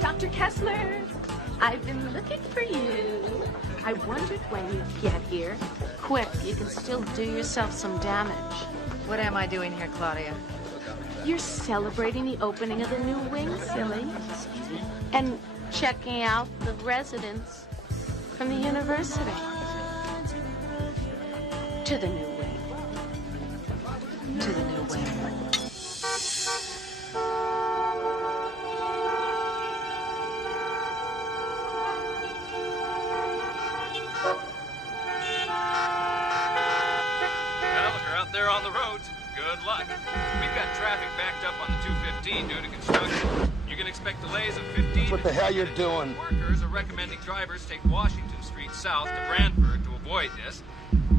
Dr. Kessler, I've been looking for you. I wondered when you'd get here. Quick, you can still do yourself some damage. What am I doing here, Claudia? You're celebrating the opening of the new wing, silly. And checking out the residents from the university. To the new wing. To the new wing. There on the roads. Good luck. We've got traffic backed up on the 215 due to construction. You can expect delays of 15 What the hell you're doing? Workers are recommending drivers take Washington Street south to Brantford to avoid this.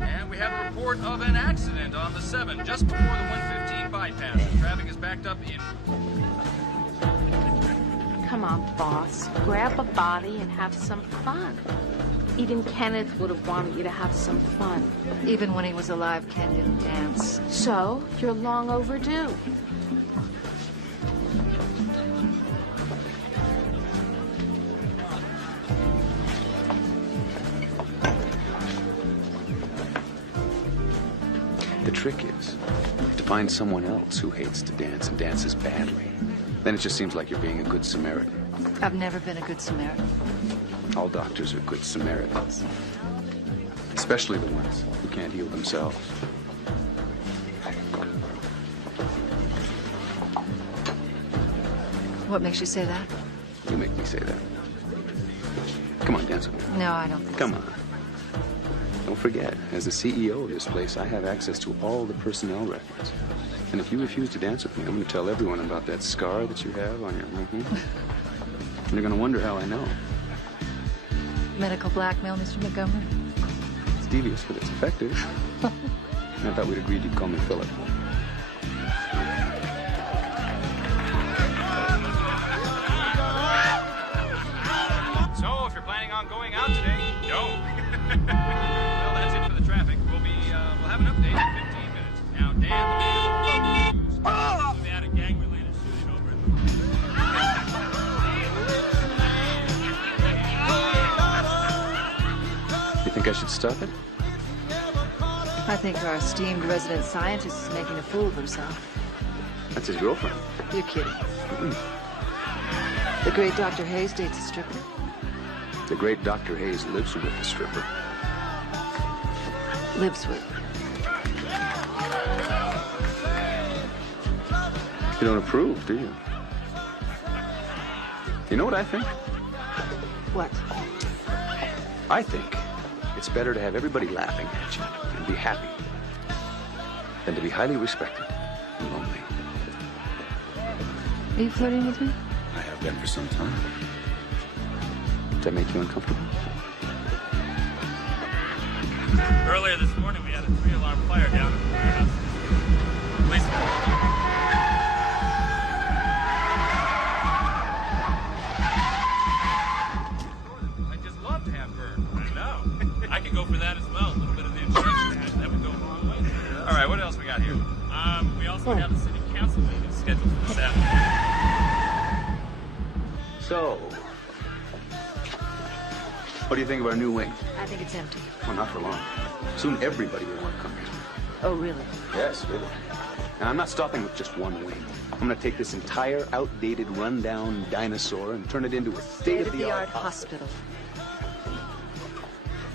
And we have a report of an accident on the 7 just before the 115 bypass. The traffic is backed up in... Come on, boss. Grab a body and have some fun. Even Kenneth would have wanted you to have some fun. Even when he was alive, Ken didn't dance. So, you're long overdue. The trick is to find someone else who hates to dance and dances badly. Then it just seems like you're being a good Samaritan. I've never been a good Samaritan. All doctors are good Samaritans. Especially the ones who can't heal themselves. What makes you say that? You make me say that. Come on, dance with me. No, I don't think Come so. on. Don't forget, as the CEO of this place, I have access to all the personnel records. And if you refuse to dance with me, I'm going to tell everyone about that scar that you have on your... And they're going to wonder how I know. Medical blackmail, Mr. Montgomery? It's devious, but it's effective. And I thought we'd agreed you'd call me Philip. So, if you're planning on going out today, don't. Well, that's it for the traffic. We'll have an update in 15 minutes. Now, Dan, the news. We had a gang-related shooting over in You think I should stop it? I think our esteemed resident scientist is making a fool of himself. That's his girlfriend. You're kidding. The great Dr. Hayes dates a stripper. The great Dr. Hayes lives with the stripper. Lives with. You don't approve, do you? You know what I think? What? I think it's better to have everybody laughing at you and be happy than to be highly respected and lonely. Are you flirting with me? I have been for some time. Does that make you uncomfortable? Earlier this morning, we had a 3-alarm fire down at the warehouse. Police. I'd just love to have her. I know. I could go for that as well. A little bit of the insurance cash. That would go a long way. All right, what else we got here? We also have a city council meeting scheduled for this afternoon. So, what do you think of our new wing? I think it's empty. Well, not for long. Soon everybody will want to come here. Oh, really? Yes, really. And I'm not stopping with just one wing. I'm going to take this entire outdated, rundown dinosaur and turn it into a state-of-the-art hospital.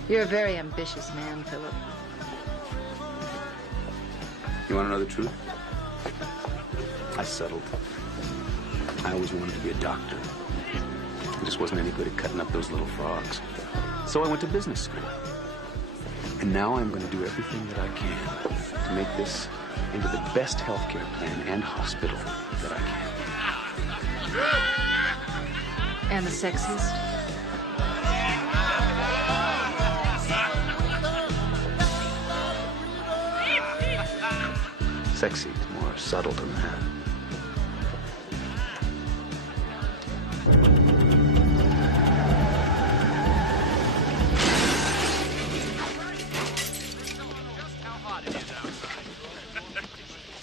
You're a very ambitious man, Philip. You want to know the truth? I settled. I always wanted to be a doctor. I just wasn't any good at cutting up those little frogs. So I went to business school. And now I'm going to do everything that I can to make this into the best healthcare plan and hospital that I can. And the sexiest? Sexy, more subtle than that.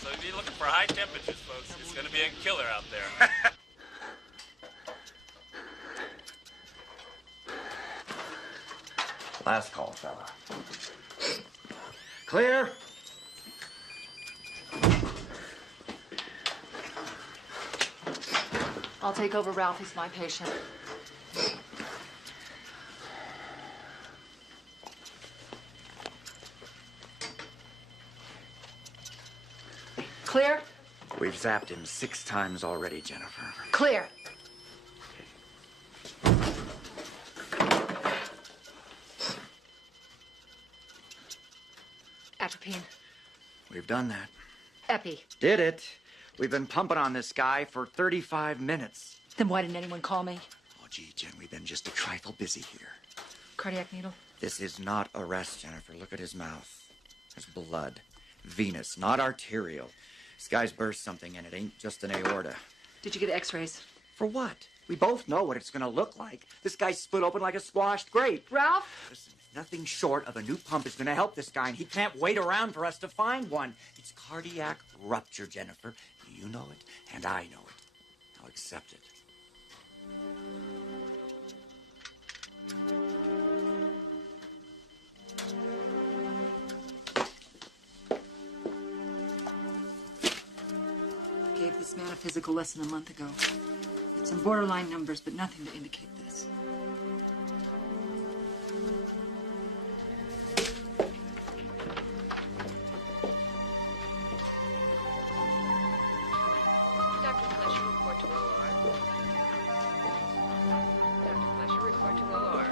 So if you look looking for high temperatures, folks. It's gonna be a killer out there. Last call, fella. Clear? I'll take over. Ralph. He's my patient. Clear? We've zapped him 6 times already, Jennifer. Clear. Atropine. We've done that. Epi. Did it. We've been pumping on this guy for 35 minutes. Then why didn't anyone call me? Oh, gee, Jen, we've been just a trifle busy here. Cardiac needle? This is not arrest, Jennifer. Look at his mouth. There's blood. Venous, not arterial. This guy's burst something, and it ain't just an aorta. Did you get x-rays? For what? We both know what it's gonna look like. This guy's split open like a squashed grape. Ralph? Listen, nothing short of a new pump is gonna help this guy, and he can't wait around for us to find one. It's cardiac rupture, Jennifer. You know it, and I know it. Now accept it. Gave this man a physical lesson a month ago. Some borderline numbers, but nothing to indicate this. Dr. Fletcher, report to OR. Dr. Fletcher, report to OR.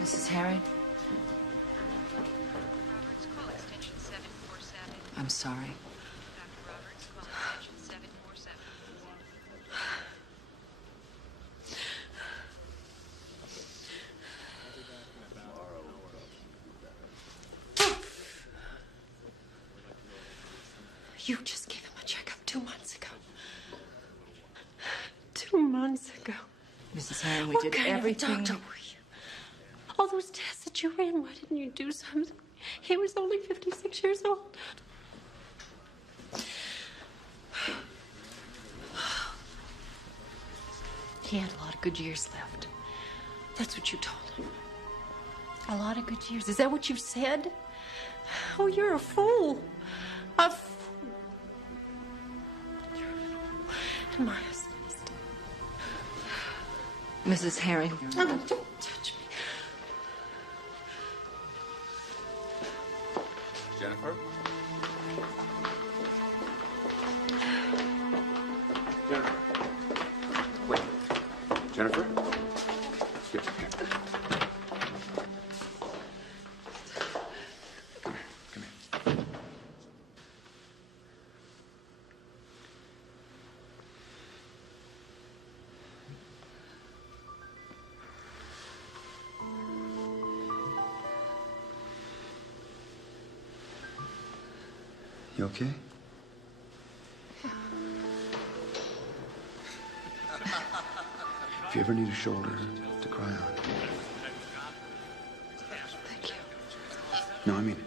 Mrs. Herring? Roberts, call extension 747. I'm sorry. Dr. Roberts, call extension 747. You just gave him a checkup 2 months ago. 2 months ago. Mrs. Herring, we What did kind everything. of a doctor were you? All those tests that you ran, why didn't you do something? He was only 56 years old. He had a lot of good years left. That's what you told him. A lot of good years. Is that what you said? Oh, you're a fool. A fool. And my husband is dead. Mrs. Herring. Oh, don't touch me. Jennifer? Jennifer? Wait. Jennifer? Here. Come here. You okay? If you ever need a shoulder to cry on. Thank you. No, I mean it.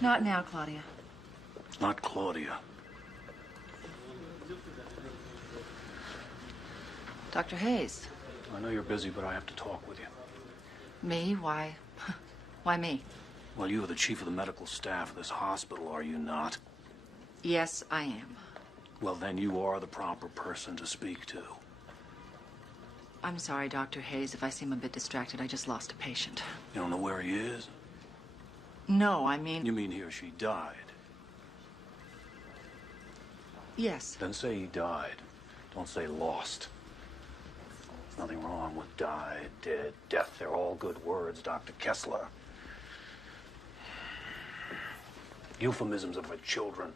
Not now, Claudia. Not Claudia. Dr. Hayes. I know you're busy, but I have to talk with you. Me? Why? Why me? Well, you are the chief of the medical staff of this hospital, are you not? Yes, I am. Well, then you are the proper person to speak to. I'm sorry, Dr. Hayes, if I seem a bit distracted. I just lost a patient. You don't know where he is? No, I mean... You mean he or she died? Yes. Then say he died. Don't say lost. There's nothing wrong with died, dead, death. They're all good words, Dr. Kessler. Euphemisms are for children.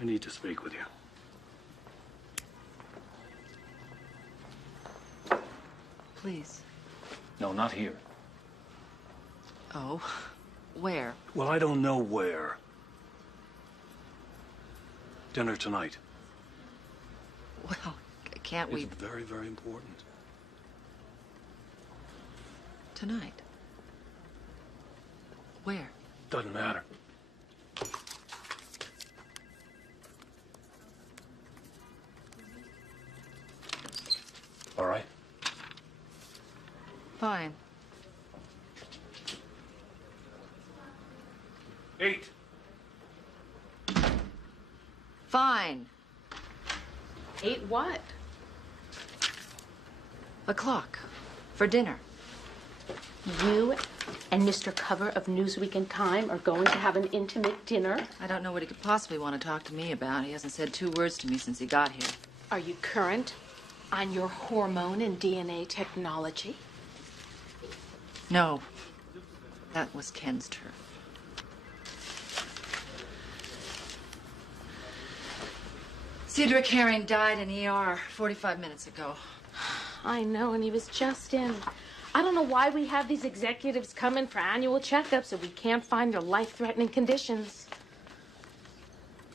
I need to speak with you. Please. No, not here. Oh, where? Well, I don't know where. Dinner tonight. Well, can't we... It's very, very important. Tonight? Where? Doesn't matter. All right? Fine. 8. Fine. 8 what? O'clock. For dinner. You and Mr. Cover of Newsweek and Time are going to have an intimate dinner? I don't know what he could possibly want to talk to me about. He hasn't said 2 words to me since he got here. Are you current on your hormone and DNA technology? No. That was Ken's turf. Cedric Herring died in ER 45 minutes ago. I know, and he was just in. I don't know why we have these executives come in for annual checkups if we can't find their life-threatening conditions.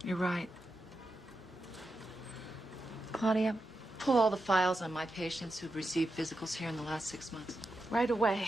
You're right. Claudia, pull all the files on my patients who've received physicals here in the last 6 months. Right away.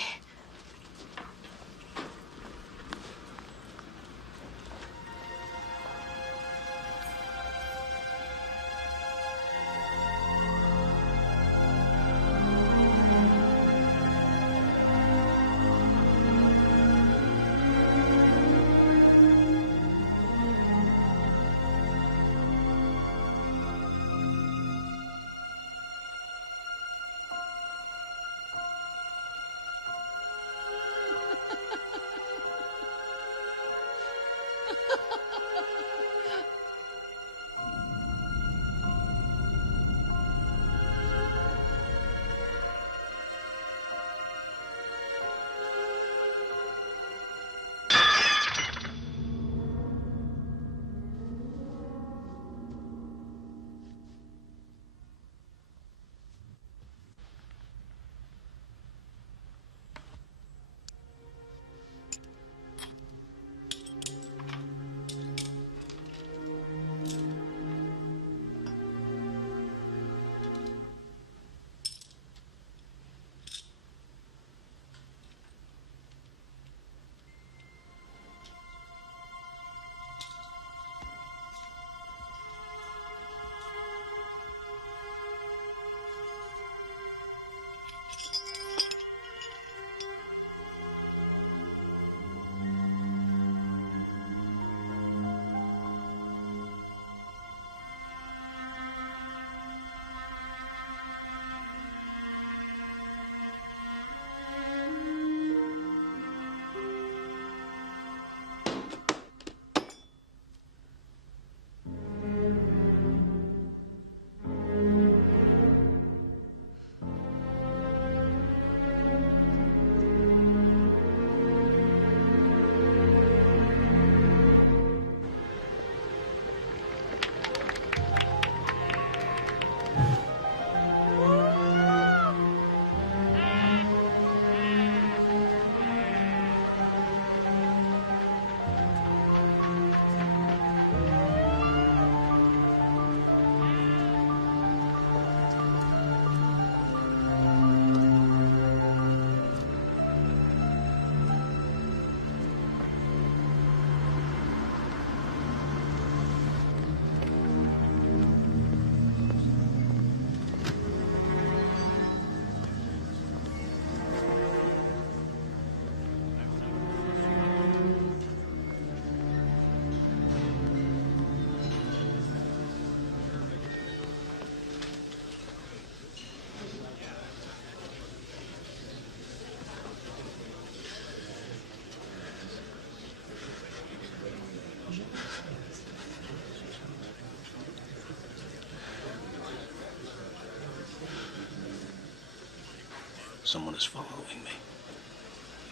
someone is following me.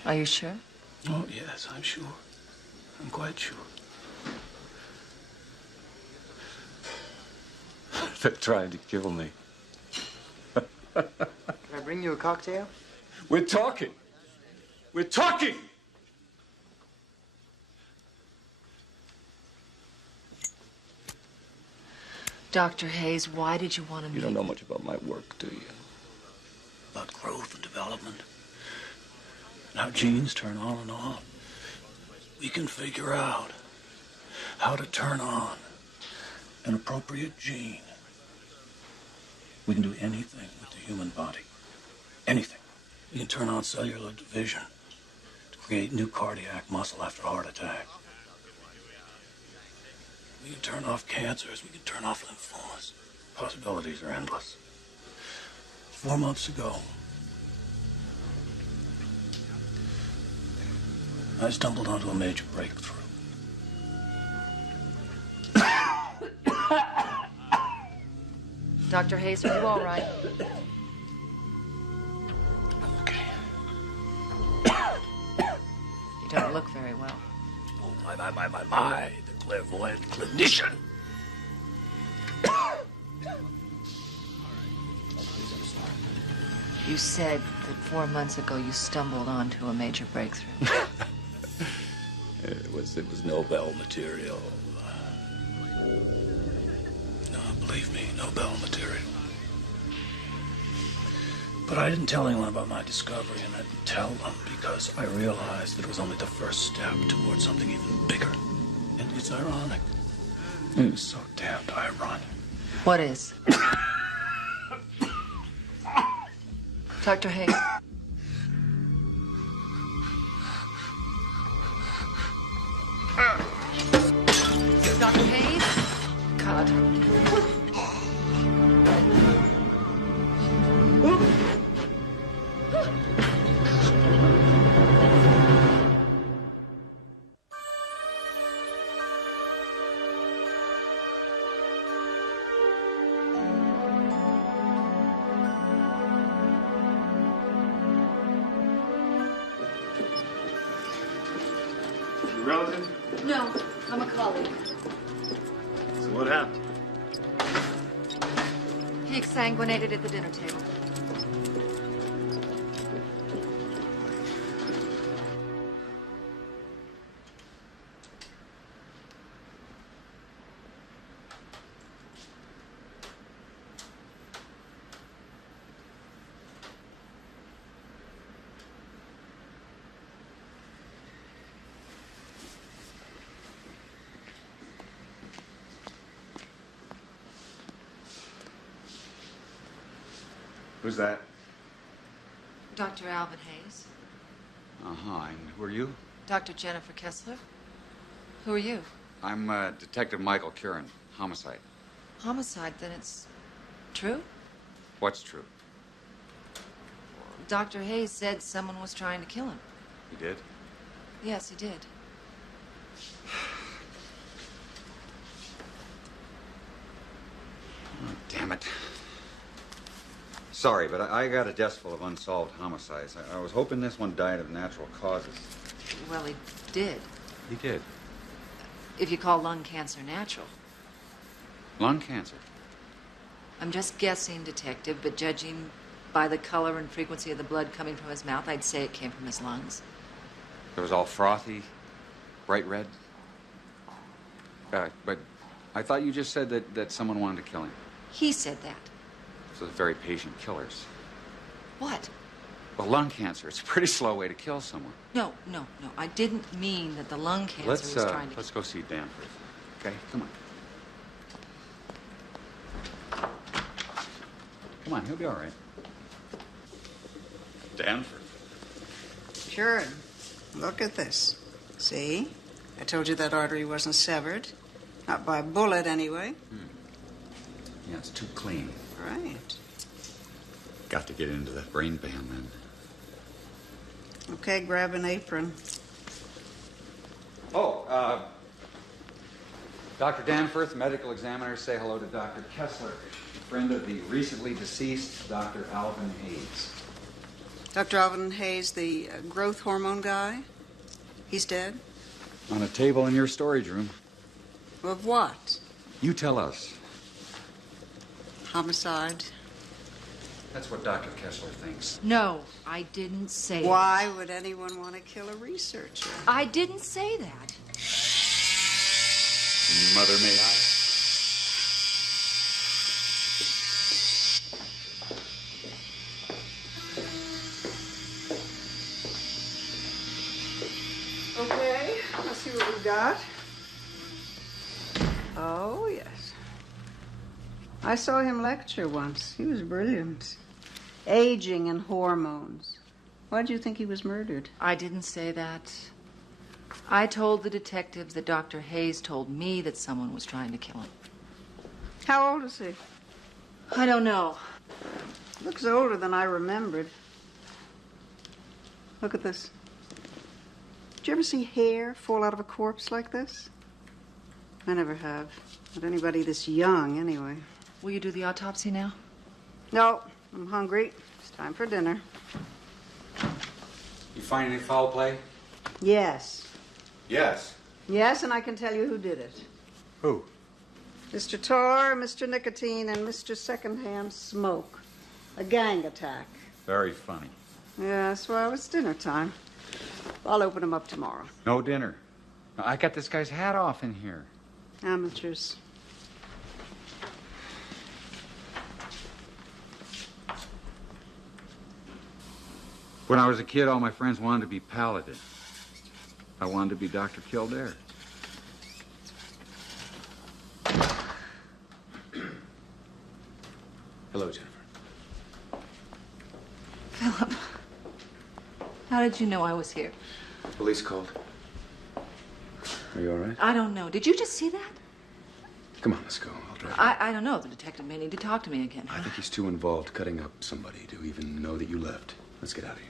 Are you sure? Oh, yes, I'm sure. I'm quite sure. They're trying to kill me. Can I bring you a cocktail? We're talking. We're talking! Dr. Hayes, why did you want to You meet don't know much about my work, do you? About growth and development. And how genes turn on and off. We can figure out how to turn on an appropriate gene. We can do anything with the human body. Anything. We can turn on cellular division to create new cardiac muscle after a heart attack. We can turn off cancers. We can turn off lymphomas. Possibilities are endless. 4 months ago, I stumbled onto a major breakthrough. Dr. Hayes, are you all right? I'm okay. You don't look very well. Oh, my, the clairvoyant clinician. You said that 4 months ago you stumbled onto a major breakthrough. It was Nobel material. No, believe me, Nobel material. But I didn't tell anyone about my discovery, and I didn't tell them because I realized that it was only the first step towards something even bigger. And it's ironic. It was so damned ironic. What is? Dr. Hayes. Dr. Hayes? God. Relative? No, I'm a colleague. So what happened? He exsanguinated at the dinner table. Who's that? Dr. Alvin Hayes. Uh-huh. And who are you? Dr. Jennifer Kessler. Who are you? I'm Detective Michael Curran. Homicide. Homicide, then it's true? What's true? Dr. Hayes said someone was trying to kill him. You did? Yes, he did. Oh, damn it. Sorry, but I got a desk full of unsolved homicides. I was hoping this one died of natural causes. Well, he did. He did. If you call lung cancer natural. Lung cancer. I'm just guessing, Detective, but judging by the color and frequency of the blood coming from his mouth, I'd say it came from his lungs. It was all frothy, bright red. But I thought you just said that someone wanted to kill him. He said that. So they're very patient killers. What? Well, lung cancer, it's a pretty slow way to kill someone. No. I didn't mean that the lung cancer was trying to... Let's go see Danforth. Okay, come on. Come on, he'll be all right. Danforth. Sure. Look at this. See? I told you that artery wasn't severed. Not by a bullet, anyway. Yeah, it's too clean. Right. Got to get into the brain band then. Okay, grab an apron. Oh, Dr. Danforth, medical examiner, say hello to Dr. Kessler, friend of the recently deceased Dr. Alvin Hayes. Dr. Alvin Hayes, the growth hormone guy, he's dead? On a table in your storage room. Of what? You tell us. Homicide. That's what Dr. Kessler thinks. No, I didn't say Why that. would anyone want to kill a researcher? I didn't say that. Mother, may I? Okay, let's see what we've got. Oh, yes. I saw him lecture once. He was brilliant. Aging and hormones. Why do you think he was murdered? I didn't say that. I told the detectives that Dr. Hayes told me that someone was trying to kill him. How old is he? I don't know. Looks older than I remembered. Look at this. Did you ever see hair fall out of a corpse like this? I never have. Not anybody this young, anyway. Will you do the autopsy now? No, I'm hungry. It's time for dinner. You find any foul play? Yes. Yes. Yes, and I can tell you who did it. Who? Mr. Tar, Mr. Nicotine, and Mr. Secondhand Smoke. A gang attack. Very funny. Yes, well, it's dinner time. I'll open them up tomorrow. No dinner. I got this guy's hat off in here. Amateurs. When I was a kid, all my friends wanted to be Paladin. I wanted to be Dr. Kildare. Hello, Jennifer. Philip, how did you know I was here? Police called. Are you all right? I don't know. Did you just see that? Come on, let's go. I'll drive. I don't know. The detective may need to talk to me again. I think he's too involved cutting up somebody to even know that you left. Let's get out of here.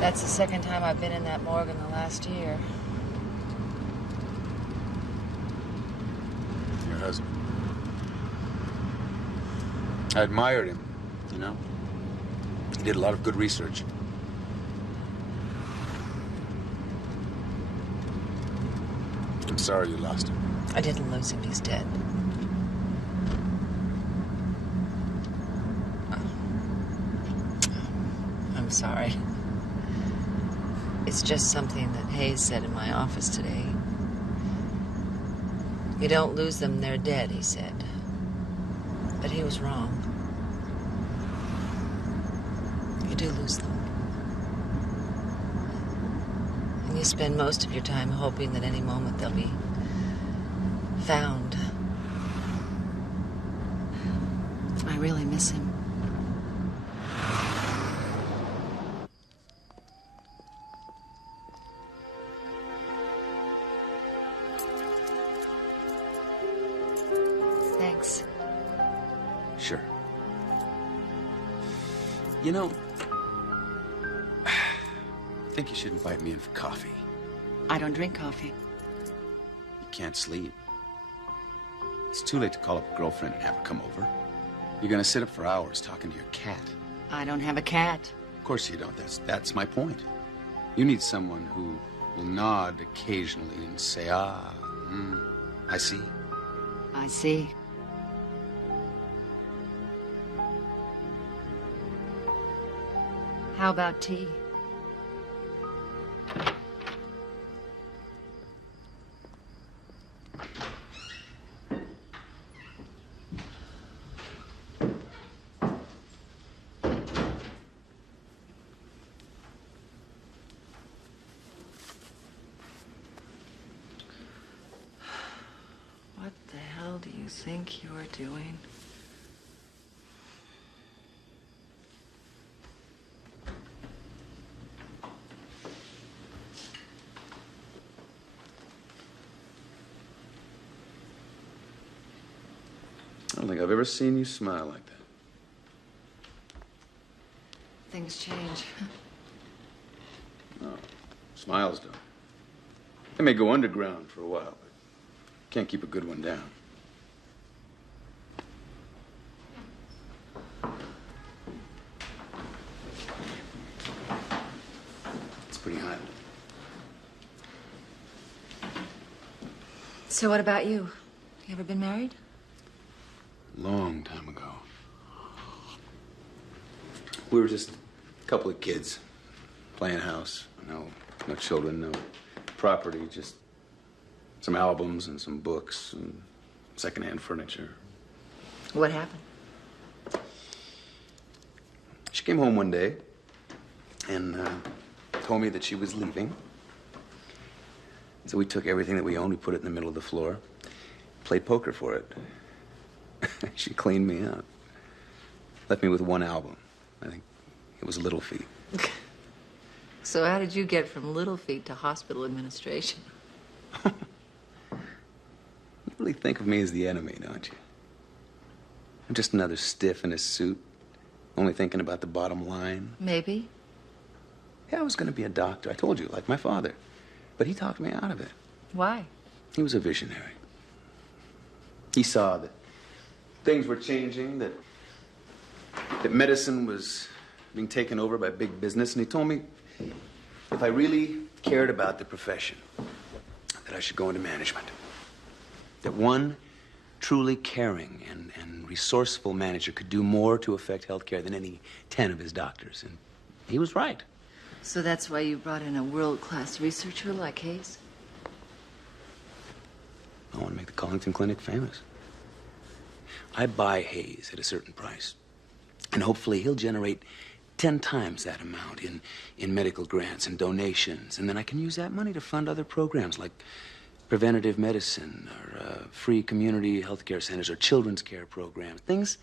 That's the second time I've been in that morgue in the last year. Your husband. I admired him, you know? He did a lot of good research. I'm sorry you lost him. I didn't lose him. He's dead. I'm sorry. It's just something that Hayes said in my office today. You don't lose them, they're dead, he said. But he was wrong. You do lose them. And you spend most of your time hoping that any moment they'll be found. I really miss him. Thanks. Sure. You know, I think you should invite me in for coffee. I don't drink coffee. You can't sleep. It's too late to call up a girlfriend and have her come over. You're gonna sit up for hours talking to your cat. I don't have a cat. Of course you don't. That's my point. You need someone who will nod occasionally and say, I see. I see. How about tea? What the hell do you think you are doing? I don't think I've ever seen you smile like that. Things change. No, smiles don't. They may go underground for a while, but can't keep a good one down. It's pretty hot. So what about you? You ever been married? Long time ago. We were just a couple of kids playing house. No children, no property, just some albums and some books and secondhand furniture. What happened? She came home one day and told me that she was leaving. So we took everything that we owned, we put it in the middle of the floor, played poker for it. She cleaned me out. Left me with one album. I think it was Little Feat. So how did you get from Little Feat to hospital administration? You really think of me as the enemy, don't you? I'm just another stiff in a suit, only thinking about the bottom line. Maybe. Yeah, I was going to be a doctor. I told you, like my father. But he talked me out of it. Why? He was a visionary. He saw that things were changing, that medicine was being taken over by big business, and he told me if I really cared about the profession, that I should go into management. That one truly caring and resourceful manager could do more to affect healthcare than any 10 of his doctors. And he was right. So that's why you brought in a world-class researcher like Hayes? I want to make the Collington Clinic famous. I buy Hayes at a certain price. And hopefully he'll generate 10 times that amount in medical grants and donations. And then I can use that money to fund other programs like preventative medicine or free community health care centers or children's care programs. Things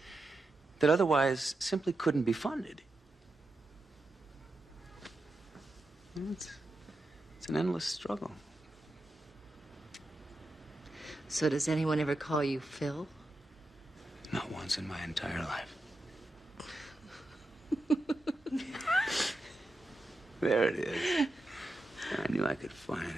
that otherwise simply couldn't be funded. It's an endless struggle. So does anyone ever call you Phil? Not once in my entire life. There it is. I knew I could find it.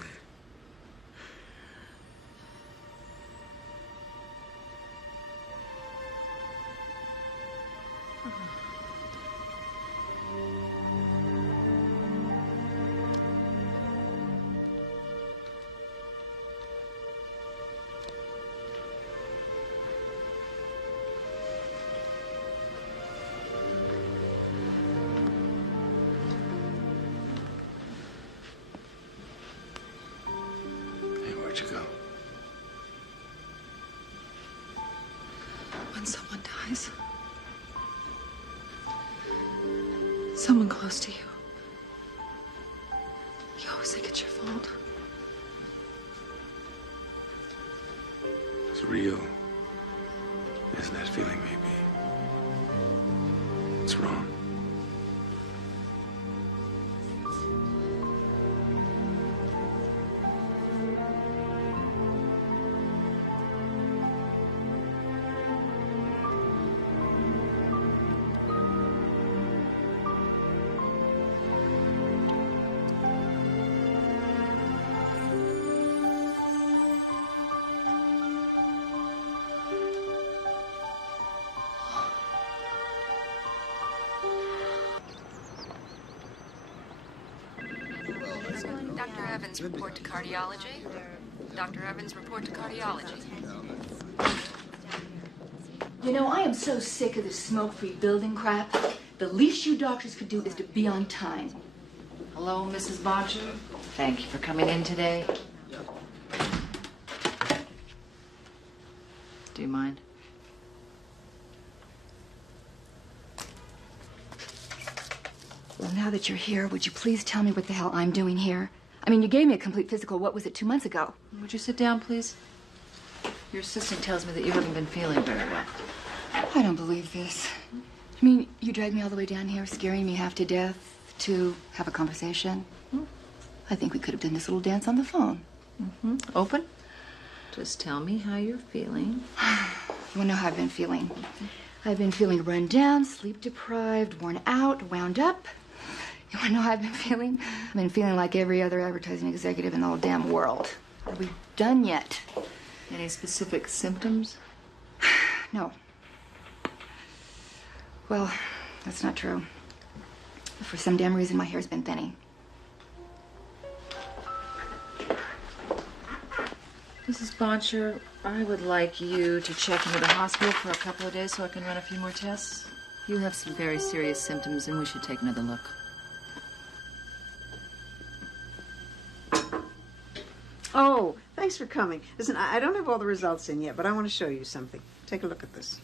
Someone close to you. You always think it's your fault. As real as that feeling may be, it's wrong. Dr. Evans, report to cardiology. Dr. Evans, report to cardiology. You know, I am so sick of this smoke-free building crap. The least you doctors could do is to be on time. Hello, Mrs. Botcher. Thank you for coming in today. Do you mind? Well, now that you're here, would you please tell me what the hell I'm doing here? I mean, you gave me a complete physical, what was it, 2 months ago? Would you sit down, please? Your assistant tells me that you haven't been feeling very well. I don't believe this. I mean, you dragged me all the way down here, scaring me half to death, to have a conversation. I think we could have done this little dance on the phone. Open? Just tell me how you're feeling. You want to know how I've been feeling? I've been feeling run down, sleep deprived, worn out, wound up. You want to know how I've been feeling? I've been feeling like every other advertising executive in the whole damn world. Are we done yet? Any specific symptoms? No. Well, that's not true. For some damn reason, my hair's been thinning. Mrs. Boncher, I would like you to check into the hospital for a couple of days so I can run a few more tests. You have some very serious symptoms, and we should take another look. Oh, thanks for coming. Listen, I don't have all the results in yet, but I want to show you something. Take a look at this.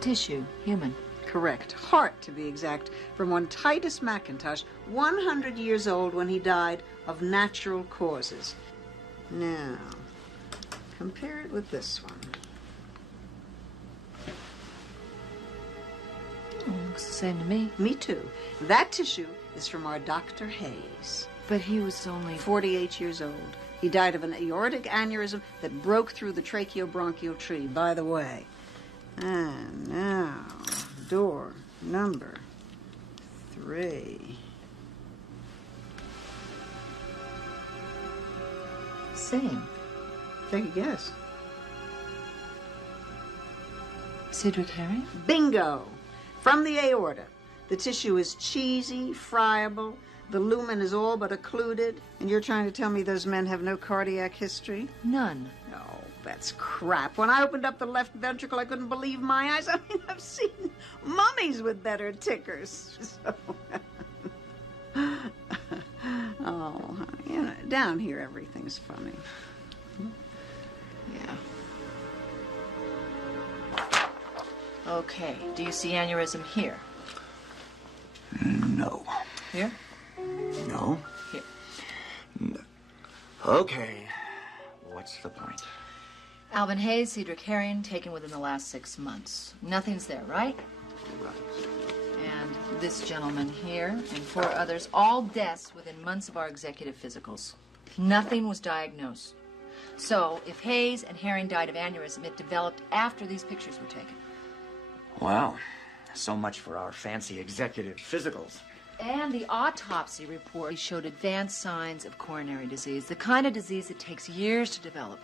Tissue, human. Correct. Heart, to be exact, from one Titus McIntosh, 100 years old when he died of natural causes. Now, compare it with this one. Oh, looks the same to me. Me too. That tissue is from our Dr. Hayes. But he was only 48 years old. He died of an aortic aneurysm that broke through the tracheobronchial tree, by the way. And now, door number 3. Same. Take a guess. Cedric Herring? Bingo! From the aorta. The tissue is cheesy, friable, the lumen is all but occluded, and you're trying to tell me those men have no cardiac history? None. Oh, that's crap. When I opened up the left ventricle, I couldn't believe my eyes. I mean, I've seen mummies with better tickers. So... oh, you know, down here everything's funny. Yeah. Okay, do you see aneurysm here? No. Here? No. Here. No. Okay. What's the point? Alvin Hayes, Cedric Herring, taken within the last 6 months. Nothing's there, right? Right. And this gentleman here and 4 others, all deaths within months of our executive physicals. Nothing was diagnosed. So, if Hayes and Herring died of aneurysm, it developed after these pictures were taken. Wow. So much for our fancy executive physicals. And the autopsy report showed advanced signs of coronary disease, the kind of disease that takes years to develop.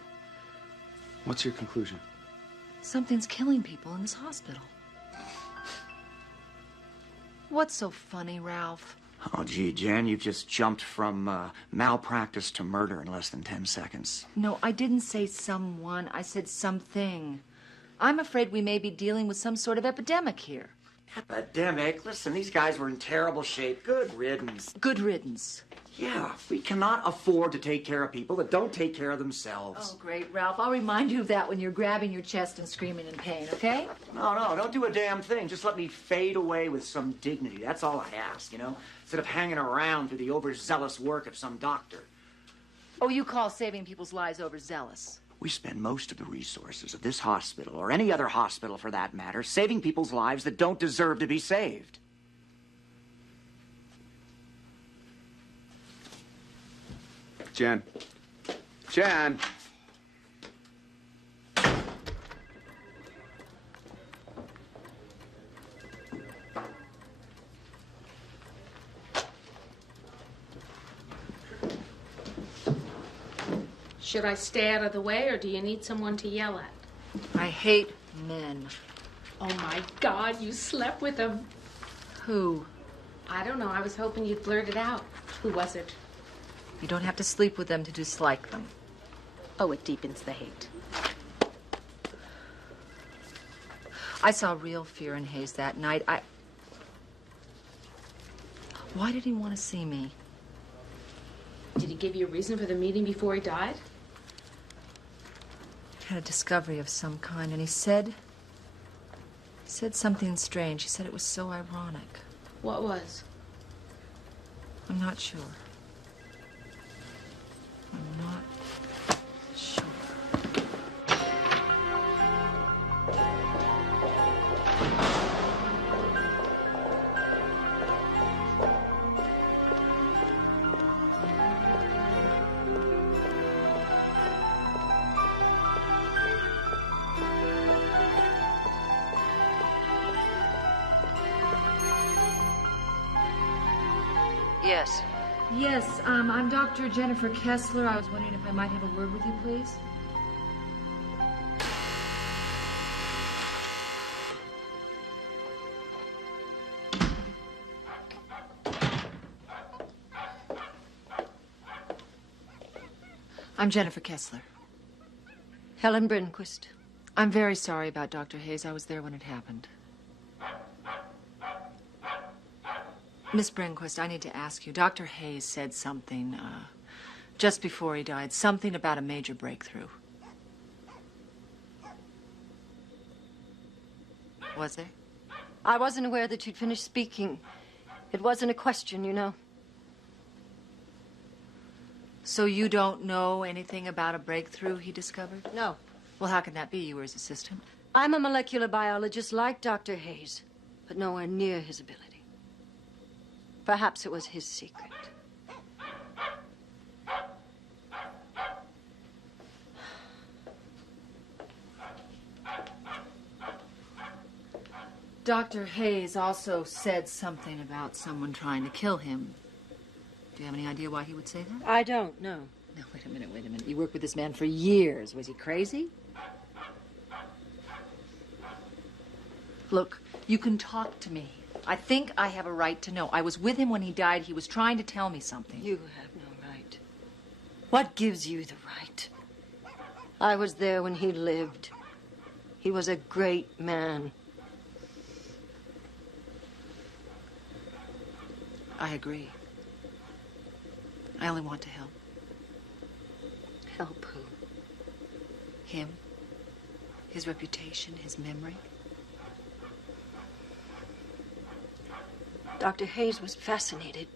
What's your conclusion? Something's killing people in this hospital. What's so funny, Ralph? Oh, gee, Jen, you've just jumped from malpractice to murder in less than 10 seconds. No, I didn't say someone. I said something. I'm afraid we may be dealing with some sort of epidemic here. Epidemic? Listen, these guys were in terrible shape. Good riddance. Good riddance. Yeah, we cannot afford to take care of people that don't take care of themselves. Oh, great, Ralph. I'll remind you of that when you're grabbing your chest and screaming in pain, okay? No, don't do a damn thing. Just let me fade away with some dignity. That's all I ask, you know? Instead of hanging around through the overzealous work of some doctor. Oh, you call saving people's lives overzealous? We spend most of the resources of this hospital, or any other hospital for that matter, saving people's lives that don't deserve to be saved. Jen. Jen. Should I stay out of the way, or do you need someone to yell at? I hate men. Oh, my God, you slept with him. Who? I don't know. I was hoping you'd blurt it out. Who was it? You don't have to sleep with them to dislike them. Oh, it deepens the hate. I saw real fear in Hayes that night. Why did he want to see me? Did he give you a reason for the meeting before he died? He had a discovery of some kind, and he said something strange. He said it was so ironic. What was? I'm not sure. I'm not sure. Yes. Yes, I'm Dr. Jennifer Kessler. I was wondering if I might have a word with you, please. I'm Jennifer Kessler. Helen Brinquist. I'm very sorry about Dr. Hayes. I was there when it happened. Miss Brinquist, I need to ask you. Dr. Hayes said something just before he died, something about a major breakthrough. Was there? I wasn't aware that you'd finished speaking. It wasn't a question, you know. So you don't know anything about a breakthrough he discovered? No. Well, how can that be? You were his assistant. I'm a molecular biologist like Dr. Hayes, but nowhere near his ability. Perhaps it was his secret. Dr. Hayes also said something about someone trying to kill him. Do you have any idea why he would say that? I don't know. No, wait a minute. You worked with this man for years. Was he crazy? Look, you can talk to me. I think I have a right to know. I was with him when he died. He was trying to tell me something. You have no right. What gives you the right? I was there when he lived. He was a great man. I agree. I only want to help. Help who? Him. His reputation, his memory. Dr. Hayes was fascinated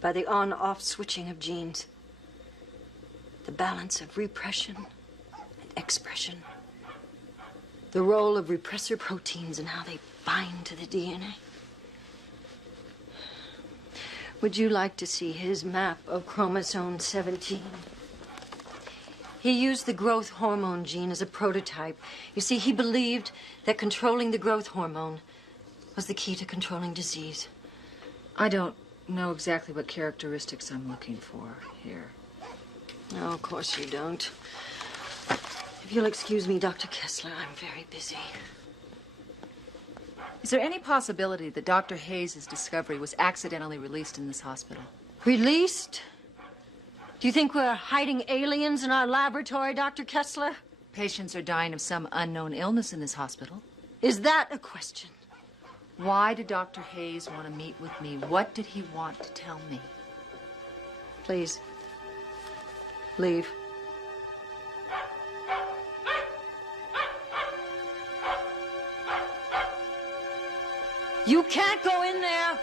by the on-off switching of genes. The balance of repression and expression. The role of repressor proteins and how they bind to the DNA. Would you like to see his map of chromosome 17? He used the growth hormone gene as a prototype. You see, he believed that controlling the growth hormone was the key to controlling disease. I don't know exactly what characteristics I'm looking for here. No, of course you don't. If you'll excuse me, Dr. Kessler, I'm very busy. Is there any possibility that Dr. Hayes' discovery was accidentally released in this hospital? Released? Do you think we're hiding aliens in our laboratory, Dr. Kessler? Patients are dying of some unknown illness in this hospital. Is that a question? Why did Dr. Hayes want to meet with me? What did he want to tell me? Please, leave. You can't go in there.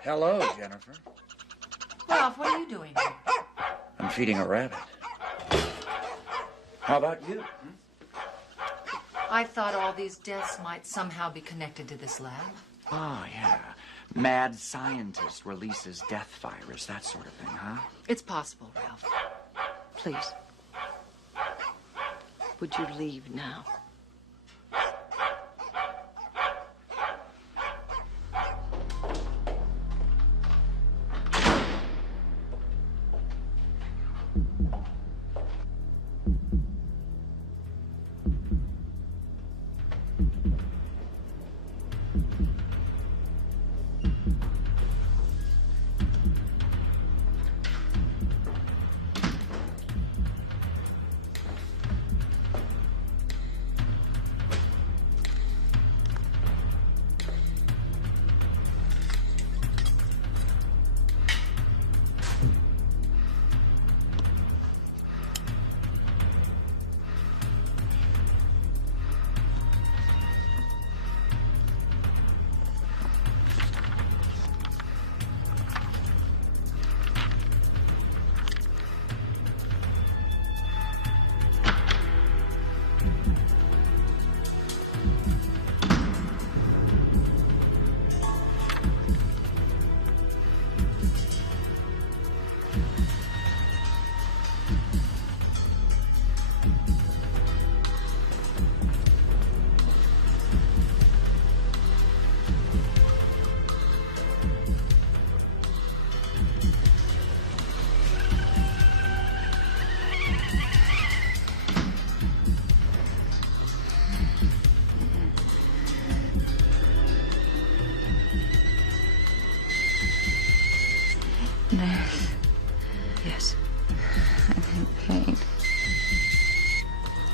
Hello, Jennifer. Ralph, what are you doing here? I'm feeding a rabbit. How about you? I thought all these deaths might somehow be connected to this lab. Oh, yeah. Mad scientist releases death virus, that sort of thing, huh? It's possible, Ralph. Please. Would you leave now?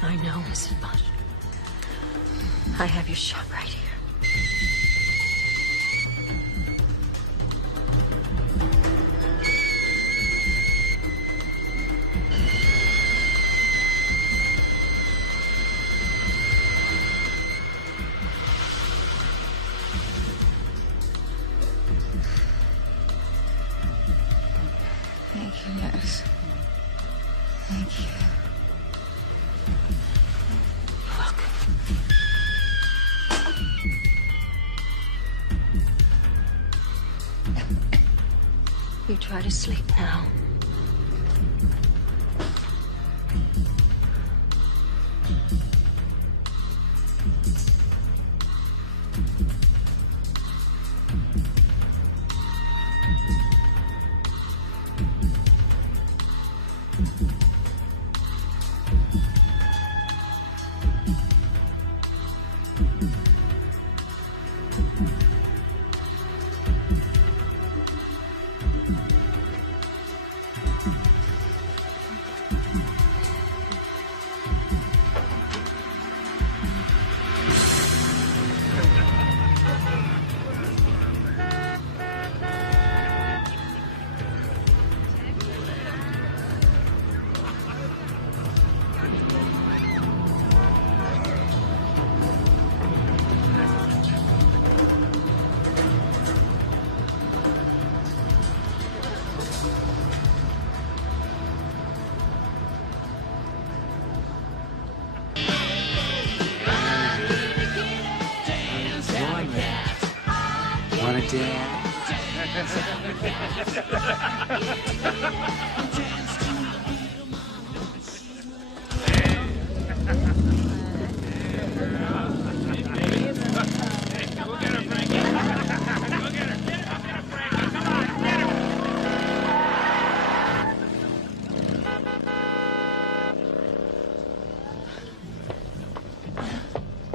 I know, Mrs. Bush. I have your shot right here. Thank you, nurse. Thank you. You try to sleep now. Wanna dance?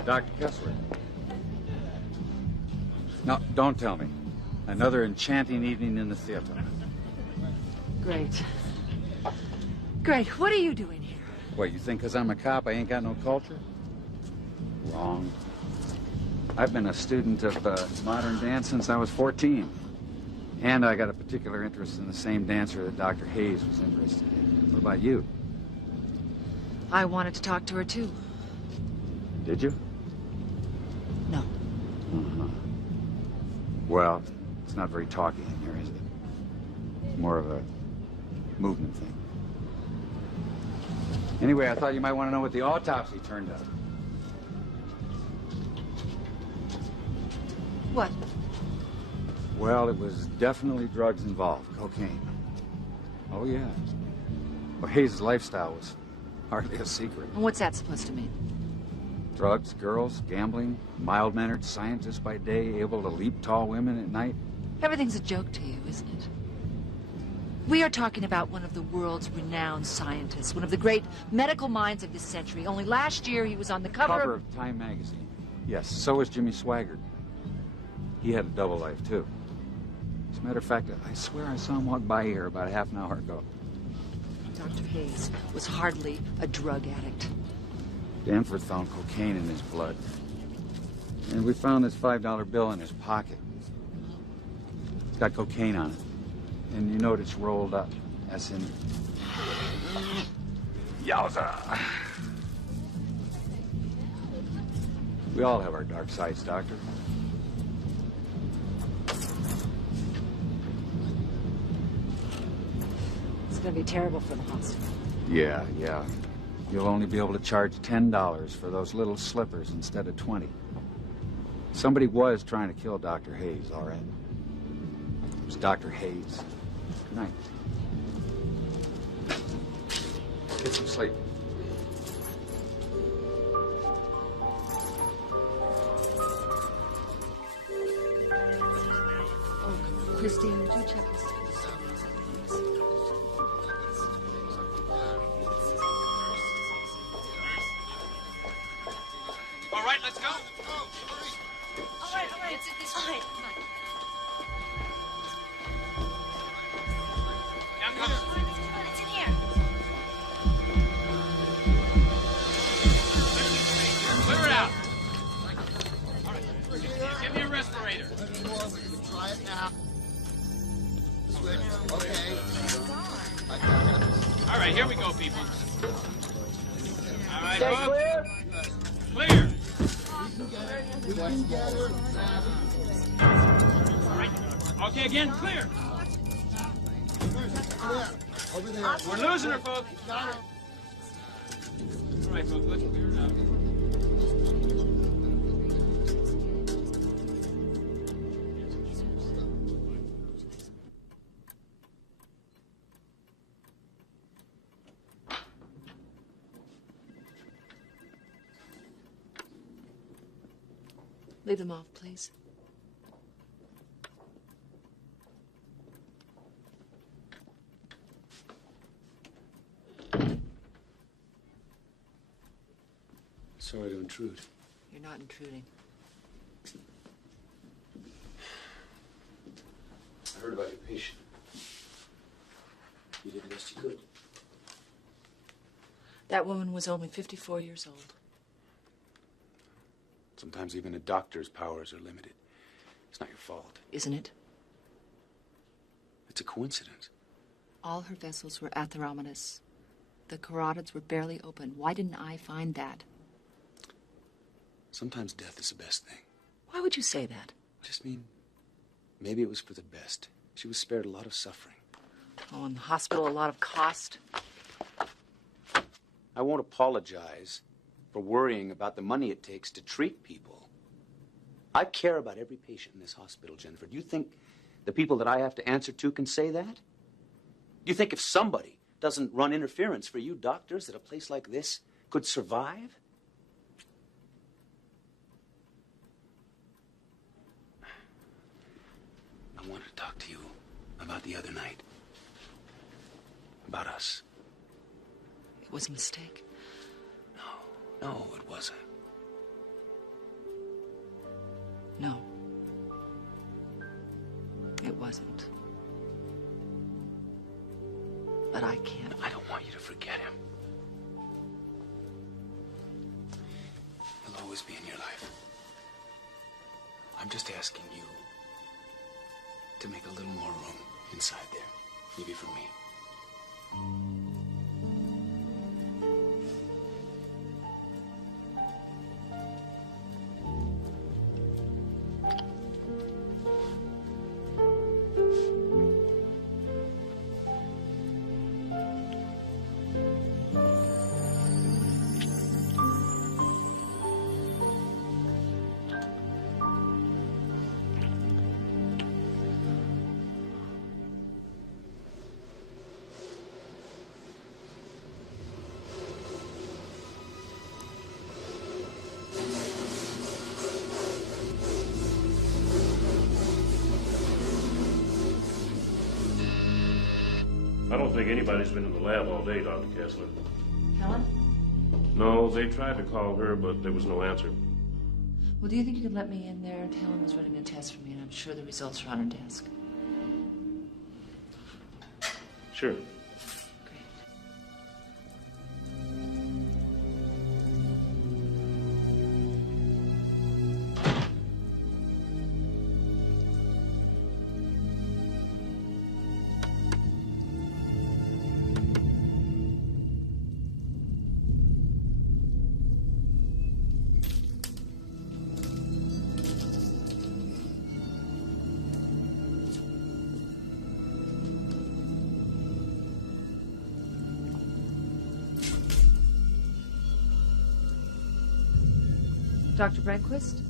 Dr. Kessler. No, don't tell me. Another enchanting evening in the theater. Great. Great. What are you doing here? What, you think 'cause I'm a cop I ain't got no culture? Wrong. I've been a student of modern dance since I was 14. And I got a particular interest in the same dancer that Dr. Hayes was interested in. What about you? I wanted to talk to her, too. Did you? No. Uh-huh. Well, it's not very talky in here, is it? It's more of a movement thing. Anyway, I thought you might want to know what the autopsy turned up. What? Well, it was definitely drugs involved, cocaine. Oh, yeah. Well, Hayes' lifestyle was hardly a secret. And what's that supposed to mean? Drugs, girls, gambling, mild-mannered scientists by day, able to leap tall women at night. Everything's a joke to you, isn't it? We are talking about one of the world's renowned scientists, one of the great medical minds of this century. Only last year he was on the cover of Time magazine. Yes, so was Jimmy Swaggart. He had a double life, too. As a matter of fact, I swear I saw him walk by here about a half an hour ago. Dr. Hayes was hardly a drug addict. Danforth found cocaine in his blood. And we found this $5 bill in his pocket. It's got cocaine on it. And you note it's rolled up. As in... Yowza! We all have our dark sides, Doctor. It's going to be terrible for the hospital. Yeah. You'll only be able to charge $10 for those little slippers instead of 20. Somebody was trying to kill Dr. Hayes, all right? It was Dr. Hayes. Good night. Get some sleep. Oh, Christine, would you check this? All right, let's go. All right. It's this way. Down comes. It's in here. right, here we go, people. All right, Stay folks. Clear. All right. Okay, again, clear. We're losing her, folks. All right, folks, let's clear it out. Leave them off, please. Sorry to intrude. You're not intruding. I heard about your patient. You did the best you could. That woman was only 54 years old. Sometimes even a doctor's powers are limited. It's not your fault. Isn't it? It's a coincidence. All her vessels were atheromatous. The carotids were barely open. Why didn't I find that? Sometimes death is the best thing. Why would you say that? I just mean, maybe it was for the best. She was spared a lot of suffering. Oh, in the hospital, a lot of cost. I won't apologize for worrying about the money it takes to treat people. I care about every patient in this hospital, Jennifer. Do you think the people that I have to answer to can say that? Do you think if somebody doesn't run interference for you doctors that a place like this could survive? I wanted to talk to you about the other night. About us. It was a mistake. No, it wasn't. No. It wasn't. But I can't. I don't want you to forget him. He'll always be in your life. I'm just asking you to make a little more room inside there. Maybe for me. I don't think anybody's been in the lab all day, Dr. Kessler. Helen? No, they tried to call her, but there was no answer. Well, do you think you could let me in there? Helen was running a test for me, and I'm sure the results are on her desk. Sure. Dr. Brenquist?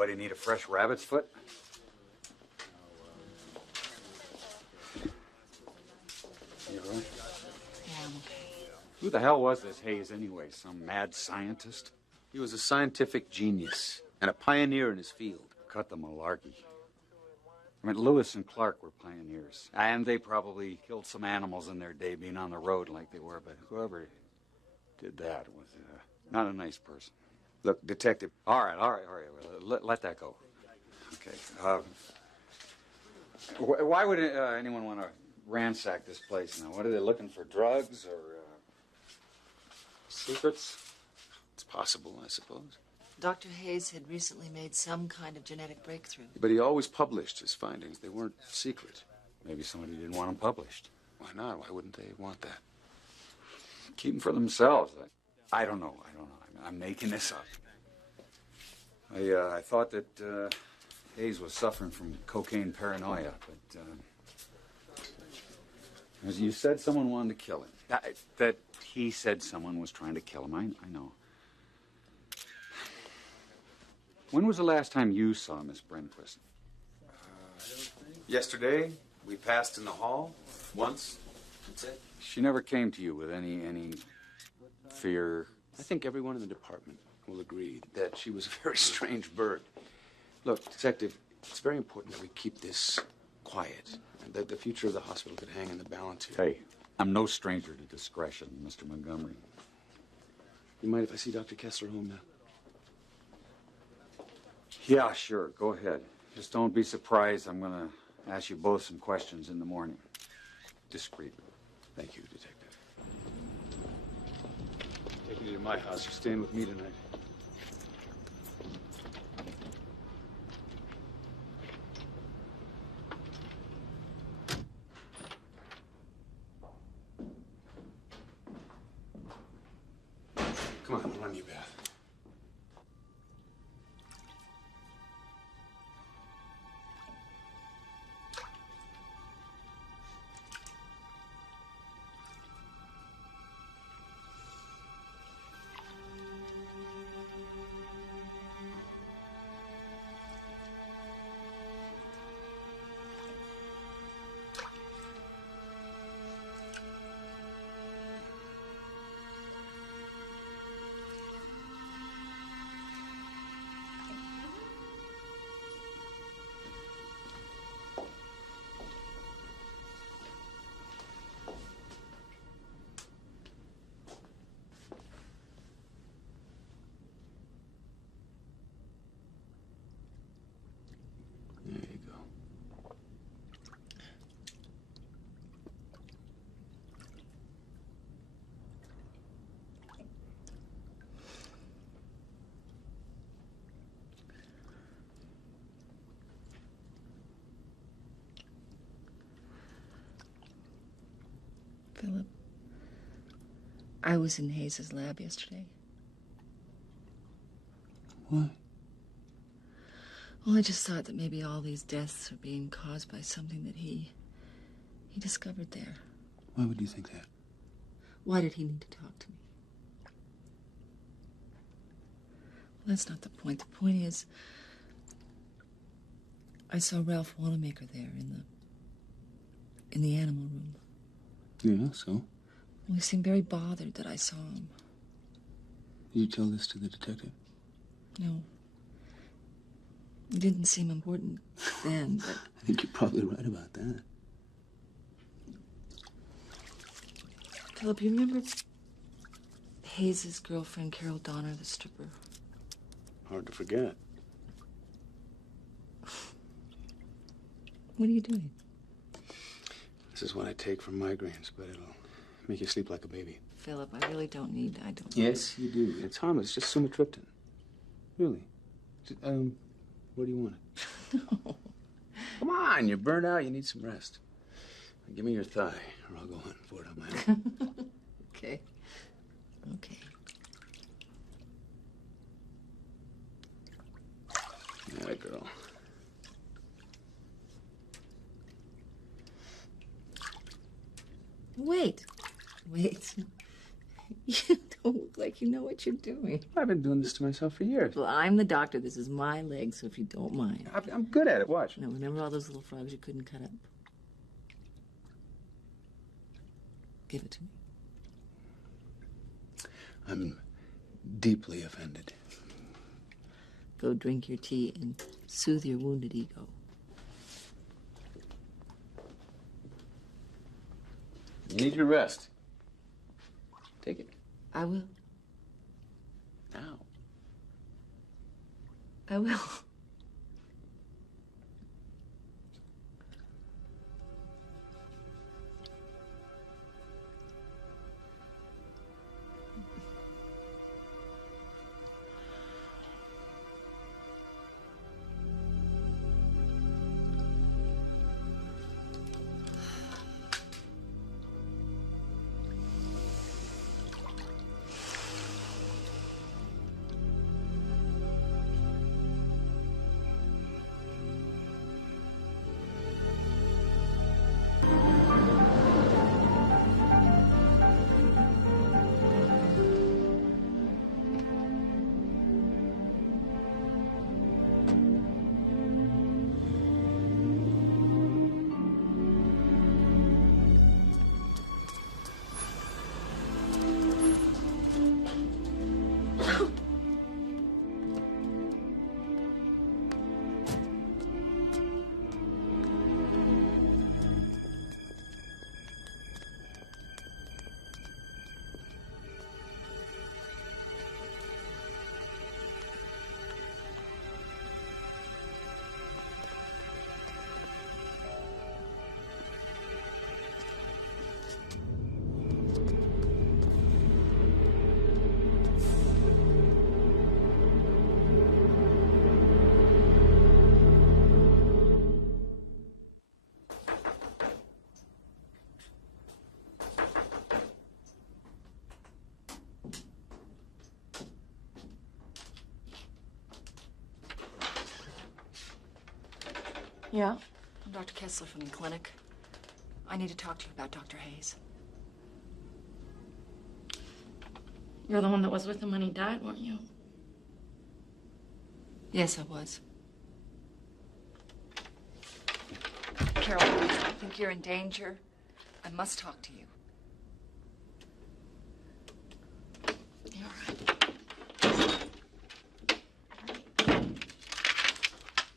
Anybody need a fresh rabbit's foot? You all right? Yeah, I'm okay. Who the hell was this Hayes anyway? Some mad scientist? He was a scientific genius and a pioneer in his field. Cut the malarkey. I mean, Lewis and Clark were pioneers. And they probably killed some animals in their day being on the road like they were, but whoever did that was not a nice person. Look, Detective. All right. Well, let that go. Okay. Why would anyone want to ransack this place now? What are they looking for? Drugs or secrets? It's possible, I suppose. Dr. Hayes had recently made some kind of genetic breakthrough. But he always published his findings. They weren't secret. Maybe somebody didn't want them published. Why not? Why wouldn't they want that? Keep them for themselves. I don't know. I'm making this up. I thought that Hayes was suffering from cocaine paranoia, but as you said, someone wanted to kill him. That he said someone was trying to kill him. I know. When was the last time you saw Miss Brenquist? Yesterday, we passed in the hall once. That's it. She never came to you with any fear? I think everyone in the department will agree that she was a very strange bird. Look, Detective, it's very important that we keep this quiet. That the future of the hospital could hang in the balance here. Hey, I'm no stranger to discretion, Mr. Montgomery. You mind if I see Dr. Kessler home now? Yeah, sure. Go ahead. Just don't be surprised. I'm going to ask you both some questions in the morning. Discreetly. Thank you, Detective. Taking you to my house. You're staying with me tonight. Come on, run your bath. There you go. Philip, I was in Hayes's lab yesterday. What? Well, I just thought that maybe all these deaths are being caused by something that he discovered there. Why would you think that? Why did he need to talk to me? Well, that's not the point. The point is, I saw Ralph Wanamaker there in the animal room. Yeah, so? Well, he seemed very bothered that I saw him. Did you tell this to the detective? No. It didn't seem important then, but... I think you're probably right about that. Philip, you remember Hayes's girlfriend, Carol Donner, the stripper? Hard to forget. What are you doing? This is what I take for migraines, but it'll make you sleep like a baby. Philip, I really don't need... Yes, you do. It's harmless. It's just sumatriptan. Really. What do you want? No. Come on, you're burnt out. You need some rest. Now, give me your thigh, or I'll go hunting for it on my own. Okay. Okay. Yeah, girl. Wait. You don't look like you know what you're doing. I've been doing this to myself for years. Well, I'm the doctor. This is my leg, so if you don't mind. I'm good at it. Watch. Now, remember all those little frogs you couldn't cut up? Give it to me. I'm deeply offended. Go drink your tea and soothe your wounded ego. You need your rest. Take it. I will. Now. I will. Yeah? I'm Dr. Kessler from the clinic. I need to talk to you about Dr. Hayes. You're the one that was with him when he died, weren't you? Yes, I was. Carol, please, I think you're in danger. I must talk to you. You're all right.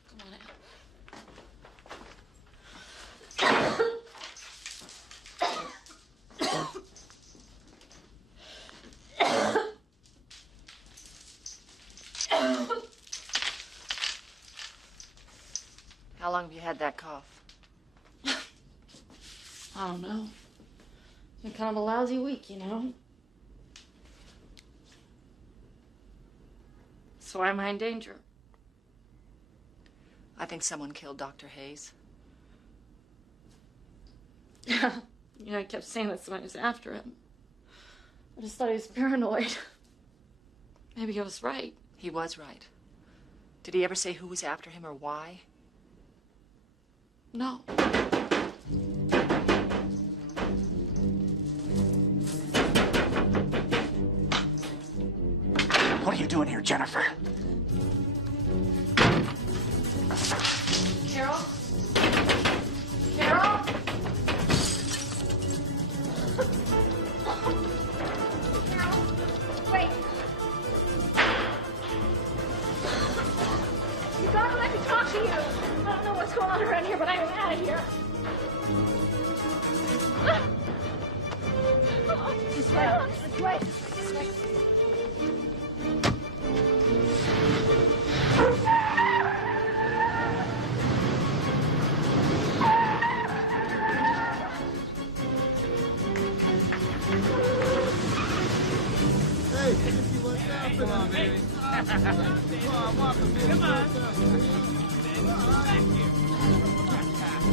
Come on out. How long have you had that cough? I don't know. It's been kind of a lousy week, you know? So why am I in danger? I think someone killed Dr. Hayes. Yeah. You know, I kept saying that somebody was after him. I just thought he was paranoid. Maybe I was right. He was right. Did he ever say who was after him or why? No. What are you doing here, Jennifer? Carol? Carol? Carol? Wait. You gotta let me talk to you. I don't know what's going on around here, but I'm out of here. This way. This way. This way. Come on, baby. Come on, walk a bit. Come on.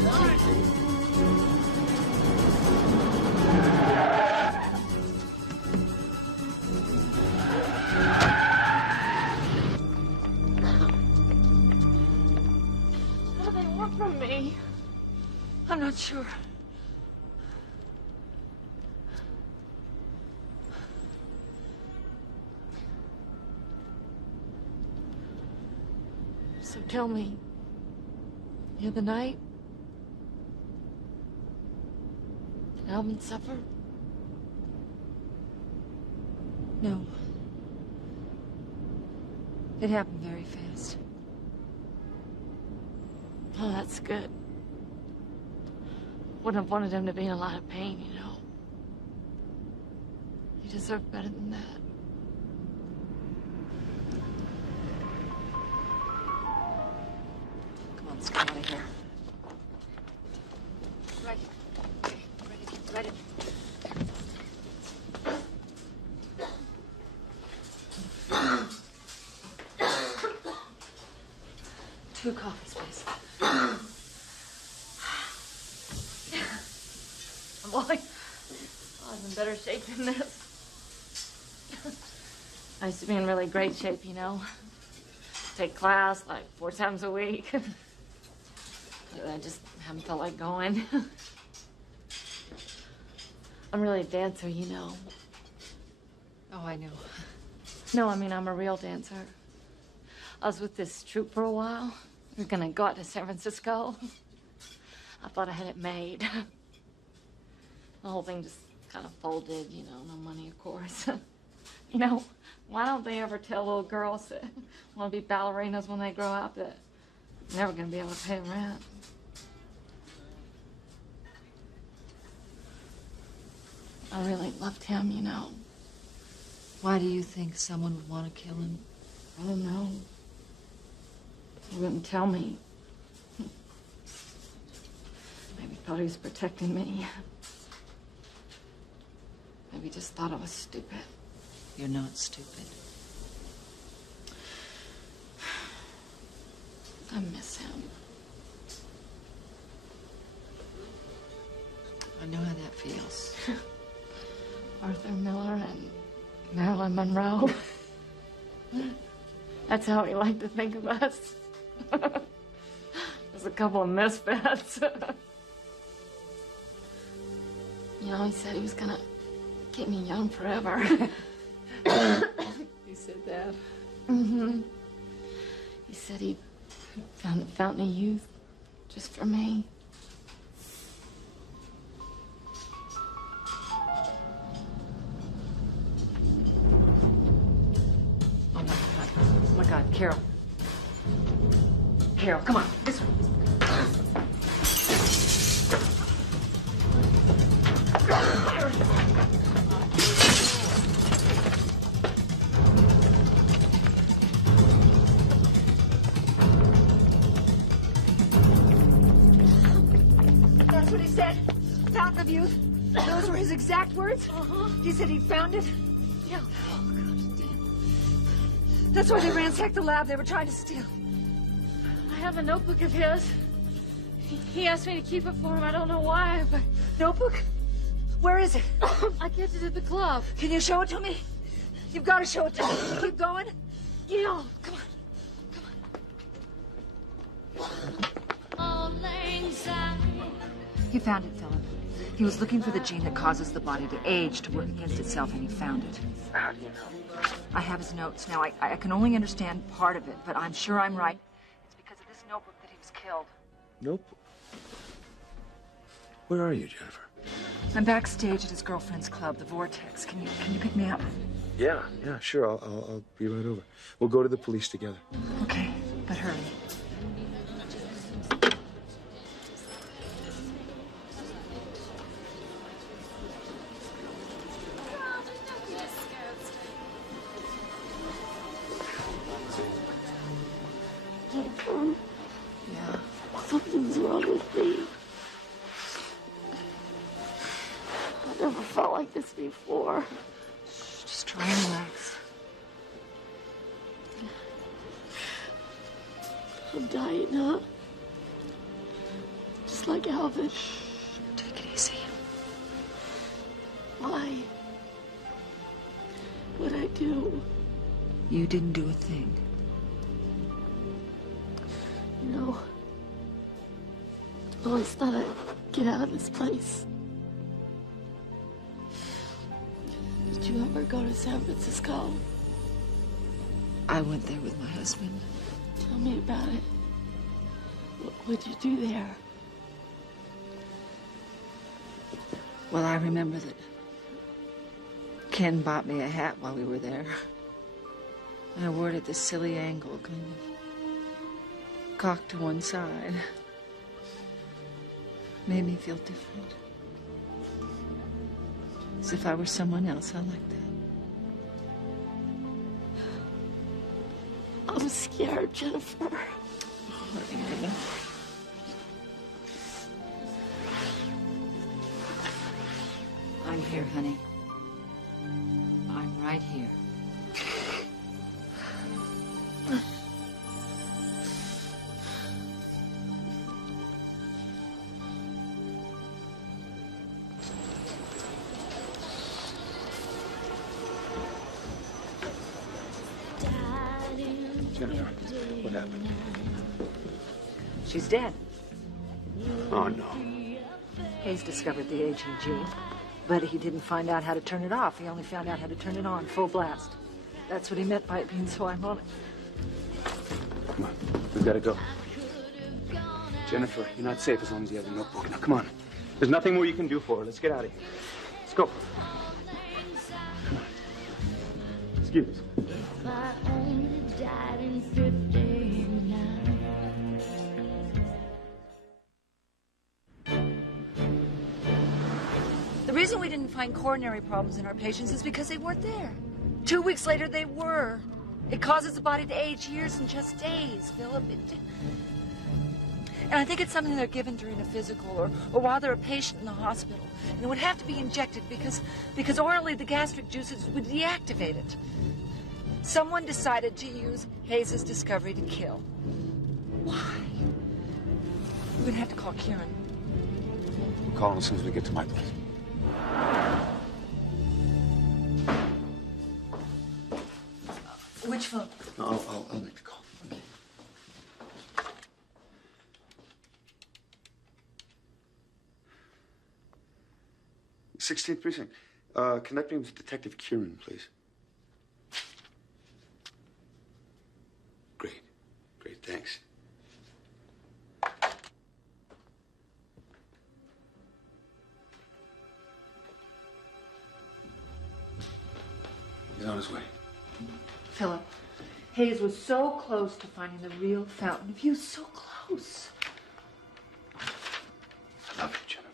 Thank you. What do they want from me? I'm not sure. tell me the other night Alvin suffered? No. It happened very fast. Oh, that's good. Wouldn't have wanted him to be in a lot of pain, you know. He deserved better than that. Come on, let's get out of here. Right. Right. 2 coffees, please. Boy, I was in better shape than this. I used to be in really great shape, you know. Take class like 4 times a week. I just haven't felt like going. I'm really a dancer, you know. Oh, I know. No, I mean, I'm a real dancer. I was with this troupe for a while. We were gonna go out to San Francisco. I thought I had it made. The whole thing just kind of folded, you know, no money, of course. You know, why don't they ever tell little girls that want to be ballerinas when they grow up that they're never going to be able to pay rent? I really loved him, you know. Why do you think someone would want to kill him? I don't know. He wouldn't tell me. Maybe thought he was protecting me. Maybe just thought I was stupid. You're not stupid. I miss him. I know how that feels. Arthur Miller and Marilyn Monroe. That's how he liked to think of us. There's a couple of misfits. You know, he said he was gonna keep me young forever. He said that? Mm-hmm. He said he found the fountain of youth just for me. Oh my God, Carol. Carol, come on, this way. That's what he said. Fountain of youth. Those were his exact words. He said he'd found it. Yeah. That's why they ransacked the lab they were trying to steal. I have a notebook of his. He asked me to keep it for him. I don't know why, but... Notebook? Where is it? I kept it at the club. Can you show it to me? You've got to show it to me. Keep going. Yeah. Come on. He found it, Philip. He was looking for the gene that causes the body to age, to work against itself, and he found it. How do you know? I have his notes. Now, I can only understand part of it, but I'm sure I'm right. It's because of this notebook that he was killed. Nope. Where are you, Jennifer? I'm backstage at his girlfriend's club, the Vortex. Can you pick me up? Yeah, sure. I'll be right over. We'll go to the police together. Okay, but hurry. Yeah. Something's wrong with me. I've never felt like this before. Just try and relax. I'm dying, huh? Just like Alvin. Take it easy. Why? What'd I do? You didn't do a thing. No. I always thought I'd get out of this place. Did you ever go to San Francisco? I went there with my husband. Tell me about it. What'd you do there? Well, I remember that Ken bought me a hat while we were there. I wore it at this silly angle, kind of cocked to one side. Made me feel different. As if I were someone else. I like that. I'm scared, Jennifer. I'm here, honey. I'm right here. Jennifer, what happened? She's dead. Oh, no. Hayes discovered the aging gene, but he didn't find out how to turn it off. He only found out how to turn it on, full blast. That's what he meant by it being so ironic. Come on, we've got to go. Jennifer, you're not safe as long as you have the notebook. Now, come on. There's nothing more you can do for her. Let's get out of here. Let's go. Come on. Excuse us. The reason we didn't find coronary problems in our patients is because they weren't there. 2 weeks later, they were. It causes the body to age years in just days, Philip. And I think it's something they're given during a physical or while they're a patient in the hospital. And it would have to be injected because orally the gastric juices would deactivate it. Someone decided to use Hayes' discovery to kill. Why? We're going to have to call Kieran. We'll call him as soon as we get to my place. Which phone? I'll make the call. Okay. 16th precinct. Connect me with Detective Kieran, please. Great. Great, thanks. He's on his way. Philip, Hayes was so close to finding the real fountain of youth. So close. I love you, Jennifer.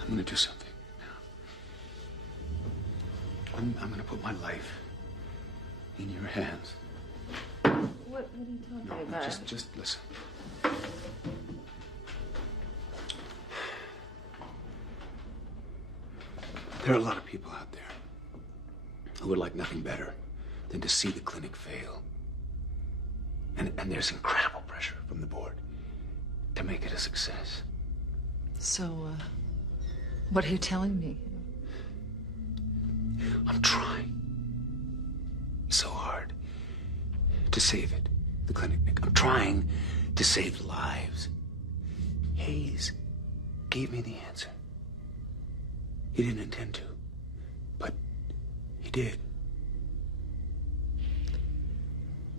I'm going to do something now. I'm going to put my life in your hands. What are you talking about? Just listen. There are a lot of people out there who would like nothing better than to see the clinic fail. And there's incredible pressure from the board to make it a success. So, what are you telling me? I'm trying so hard to save it, the clinic. I'm trying to save lives. Hayes gave me the answer. He didn't intend to, but he did.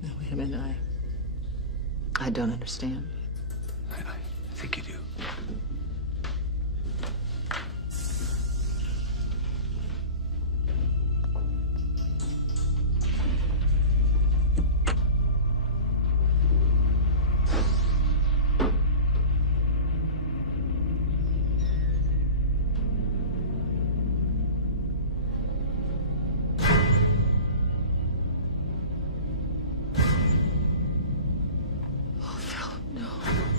No, wait a minute. I don't understand. I think you do.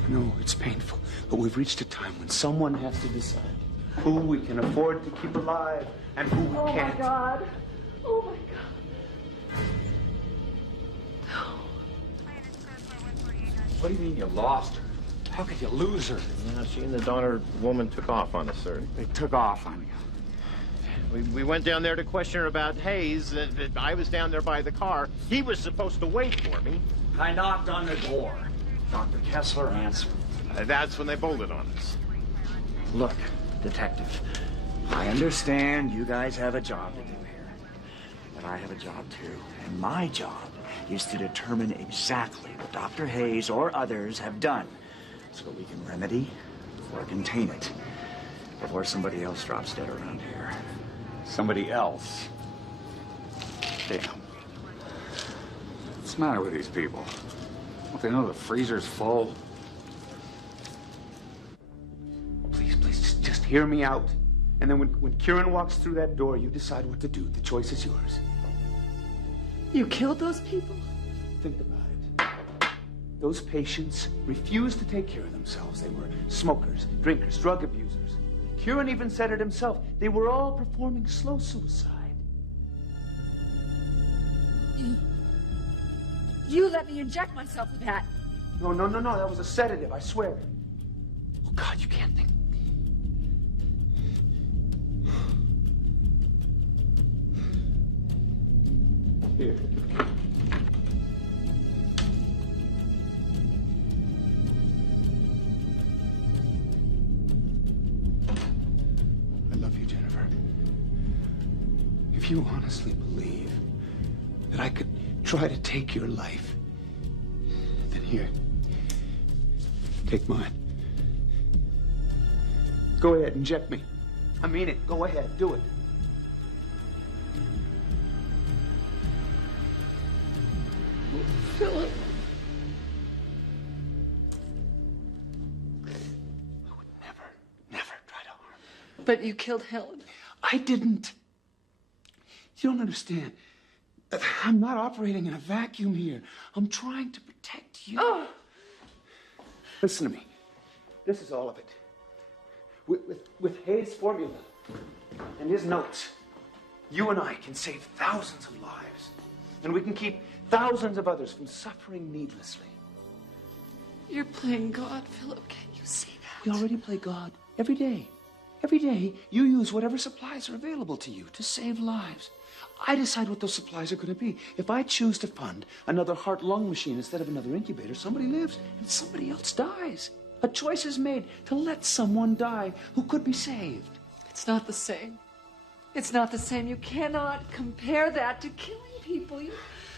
No, it's painful, but we've reached a time when someone has to decide who we can afford to keep alive and who we can't. Oh, my God. Oh, my God. What do you mean you lost her? How could you lose her? Yeah, she and the daughter woman took off on us, sir. They took off on you. We went down there to question her about Hayes. I was down there by the car. He was supposed to wait for me. I knocked on the door. Dr. Kessler answered. That's when they bolted on us. Look, Detective, I understand you guys have a job to do here. But I have a job too. And my job is to determine exactly what Dr. Hayes or others have done so that we can remedy or contain it before somebody else drops dead around here. Somebody else? Damn. What's the matter with these people? Don't they know the freezer's full? Please, just hear me out. And then when Kieran walks through that door, you decide what to do. The choice is yours. You killed those people? Think about it. Those patients refused to take care of themselves. They were smokers, drinkers, drug abusers. Kieran even said it himself. They were all performing slow suicide. You let me inject myself with that. No. That was a sedative, I swear. Oh, God, you can't think. Here. I love you, Jennifer. If you honestly believe that I could try to take your life, then here, take mine. Go ahead, inject me. I mean it. Go ahead, do it. Philip. I would never try to harm you. But you killed Helen. I didn't. You don't understand. I'm not operating in a vacuum here. I'm trying to protect you. Oh. Listen to me. This is all of it. With Hayes' formula and his notes, you and I can save thousands of lives. And we can keep thousands of others from suffering needlessly. You're playing God, Philip. Can't you see that? We already play God every day. Every day, you use whatever supplies are available to you to save lives. I decide what those supplies are going to be. If I choose to fund another heart-lung machine instead of another incubator, somebody lives and somebody else dies. A choice is made to let someone die who could be saved. It's not the same. It's not the same. You cannot compare that to killing people.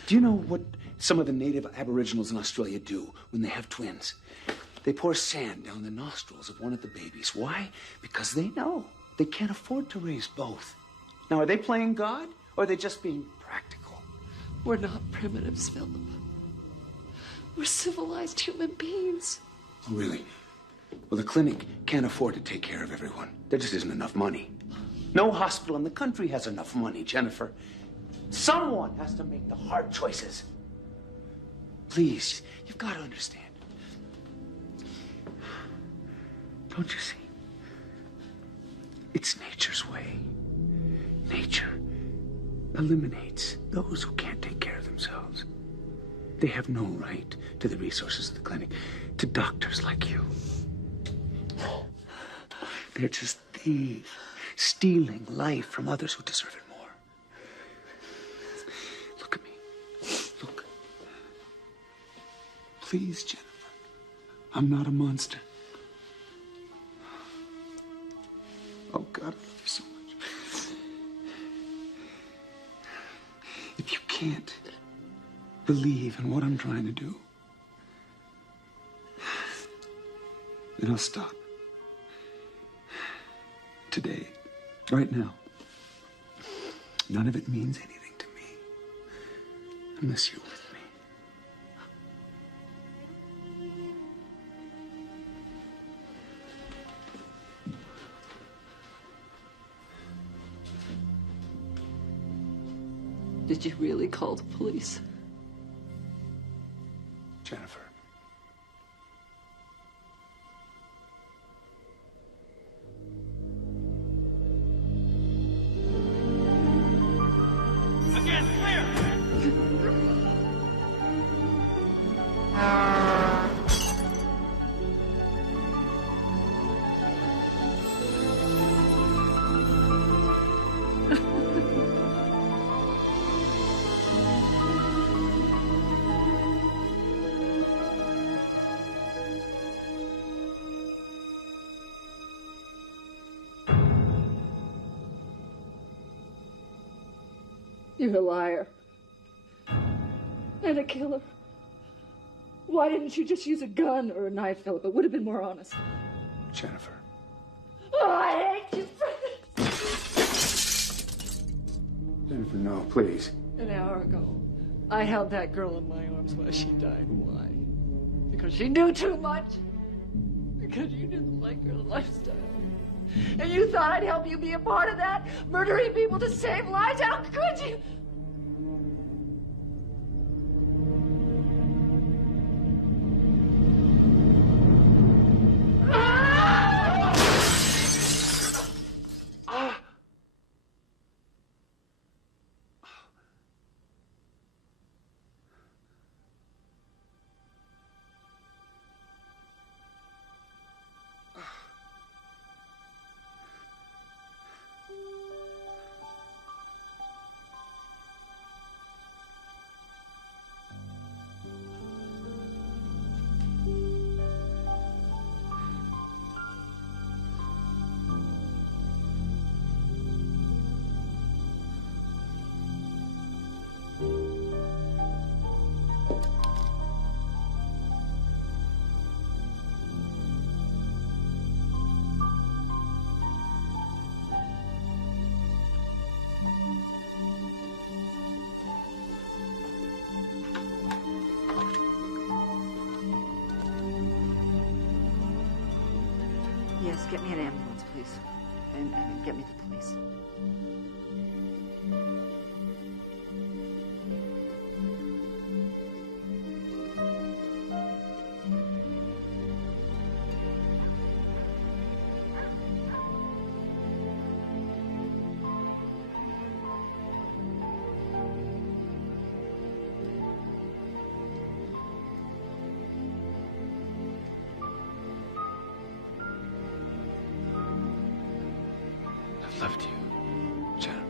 Do you know what some of the native aboriginals in Australia do when they have twins? They pour sand down the nostrils of one of the babies. Why? Because they know they can't afford to raise both. Now, are they playing God, or are they just being practical? We're not primitives, Philip. We're civilized human beings. Oh, really? Well, the clinic can't afford to take care of everyone. There just isn't enough money. No hospital in the country has enough money, Jennifer. Someone has to make the hard choices. Please, you've got to understand. Don't you see? It's nature's way. Nature eliminates those who can't take care of themselves. They have no right to the resources of the clinic, to doctors like you. They're just thieves, stealing life from others who deserve it more. Look at me. Look. Please, Jennifer. I'm not a monster. Oh, God, I love you so much. If you can't believe in what I'm trying to do, then I'll stop. Today, right now. None of it means anything to me unless you're with me. Did you really call the police? Jennifer. Again, clear! You're a liar. And a killer. Why didn't you just use a gun or a knife, Philip? It would have been more honest. Jennifer. Oh, I hate you. Jennifer, no, please. An hour ago, I held that girl in my arms while she died. Why? Because she knew too much. Because you didn't like her lifestyle. And you thought I'd help you be a part of that? Murdering people to save lives? How could you? Yes, get me an ambulance, please. And get me the police. I've loved you, Jennifer.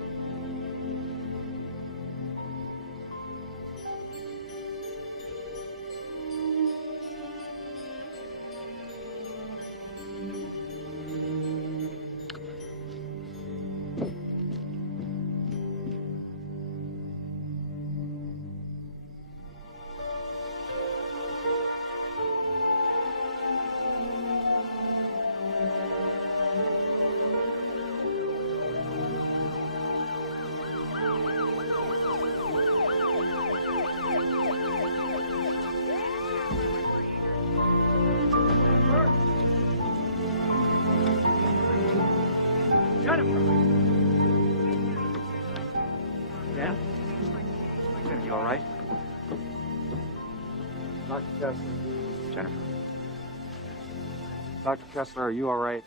Jennifer! Dan? You all right? Dr. Kessler. Jennifer? Dr. Kessler, are you all right?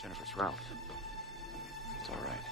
Jennifer's Ralph. It's all right.